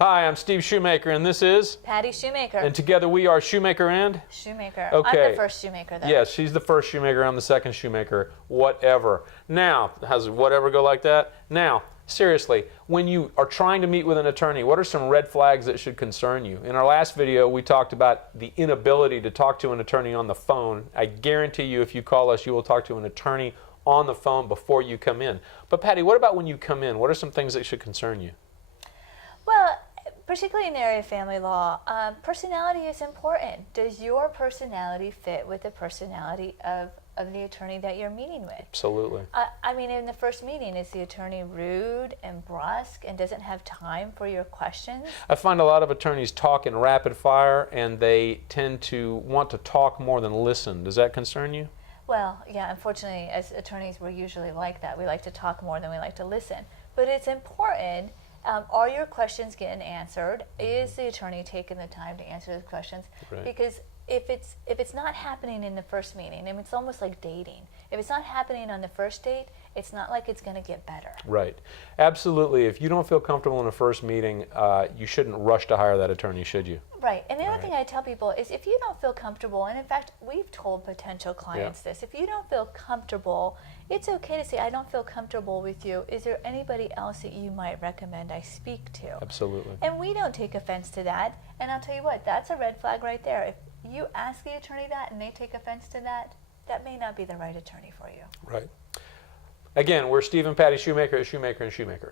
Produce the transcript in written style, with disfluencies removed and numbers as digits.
Hi, I'm Steve Shewmaker, and this is Patty Shewmaker. And together we are Shewmaker and Shewmaker. Okay. I'm the first Shewmaker, though. Yes, she's the first Shewmaker. I'm the second Shewmaker. Whatever. Now, how's whatever go like that? Now, seriously, when you are trying to meet with an attorney, what are some red flags that should concern you? In our last video, we talked about the inability to talk to an attorney on the phone. I guarantee you, if you call us, you will talk to an attorney on the phone before you come in. But Patty, what about when you come in? What are some things that should concern you? Well, particularly in the area of family law, personality is important. Does your personality fit with the personality of the attorney that you're meeting with? Absolutely. I mean, in the first meeting, is the attorney rude and brusque and doesn't have time for your questions? I find a lot of attorneys talk in rapid fire, and they tend to want to talk more than listen. Does that concern you? Well, yeah, unfortunately, as attorneys, we're usually like that. We like to talk more than we like to listen. But it's important. Are your questions getting answered? Is the attorney taking the time to answer those questions? Right. Because if it's not happening in the first meeting, I mean, it's almost like dating. If it's not happening on the first date, it's not like it's going to get better. Right. Absolutely. If you don't feel comfortable in a first meeting, you shouldn't rush to hire that attorney, should you? Right. And the other thing I tell people is if you don't feel comfortable, and in fact, we've told potential clients this, if you don't feel comfortable, it's okay to say, I don't feel comfortable with you. Is there anybody else that you might recommend I speak to? Absolutely. And we don't take offense to that. And I'll tell you what, that's a red flag right there. If you ask the attorney that and they take offense to that, that may not be the right attorney for you. Right. Again, we're Steve and Patty Shewmaker at Shewmaker and Shewmaker.